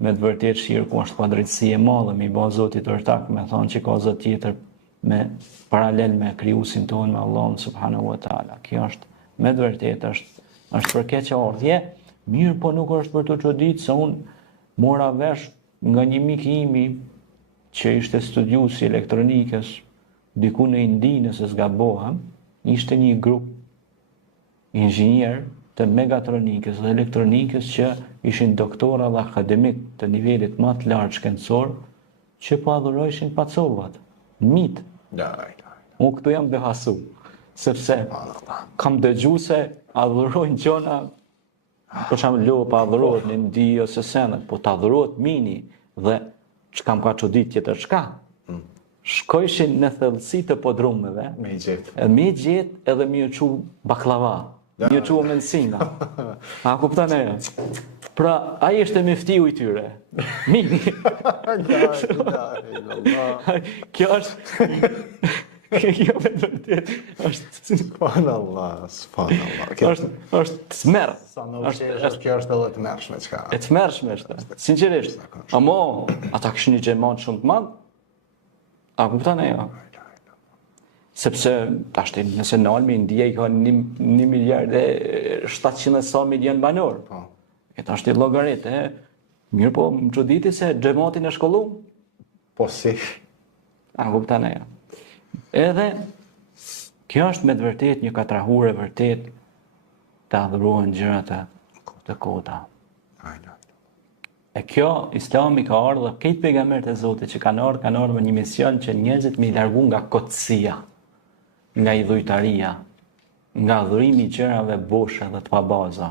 me të vërtet shirku është padrejtësi e madhe, me i ba Zotit ortak, me thonë që ka Zot tjetër me paralel me krijuesin tonë, me Allahun subhanahu wa taala. Kjo është me të vërtet është për keqardhje, mirë po nuk është për të çudit se unë mora vesh nga një mik imi që ishte studiues i elektronikës diku në Indi, nëse s'gabohem, ishte një grup inxhinier të megatronikës dhe elektronikës që ishin doktora dhe akademik të nivelit më të lartë shkencor që po adhurojshin pacovat, mit. Unë këtu jam behasu, sepse kam dëgju se adhurojnë gjona, për shembull lopa adhurohet në Indi ose senet, po të adhurohet mini dhe që kam ka çudit tjetër çka. Shkojshin në thellësi të podrumeve, me i gjet edhe me u çu baklava. Një quë mensina. A kupton e? Pra, ai ishte meftiu i tyre. Mini. Kjo është... Kjo me të vërtet është... Subhanallah. është smerë. Kjo është edhe të mërshme çka. E të mërshme është. Sinqerisht. Amo, ata kishin një xhamat shumë të madh. A kupton e? Sepse tashti nëse në almi India i ka 1 miliard e 700 milion banor. E tashti llogarit, mirë po më çuditi se xhamatin e shkollu. Po si. A kupton e? Edhe kjo është me të vërtet një katrahure vërtet të adhurohen gjërat të kota. E kjo Islami ka ardhur dhe këtë pejgamberët e Zotit që kanë ardhur me një mision që njerëzit me i largu nga kotësia, nga idhujtaria, nga adhurimi i gjërave boshe dhe të pabaza.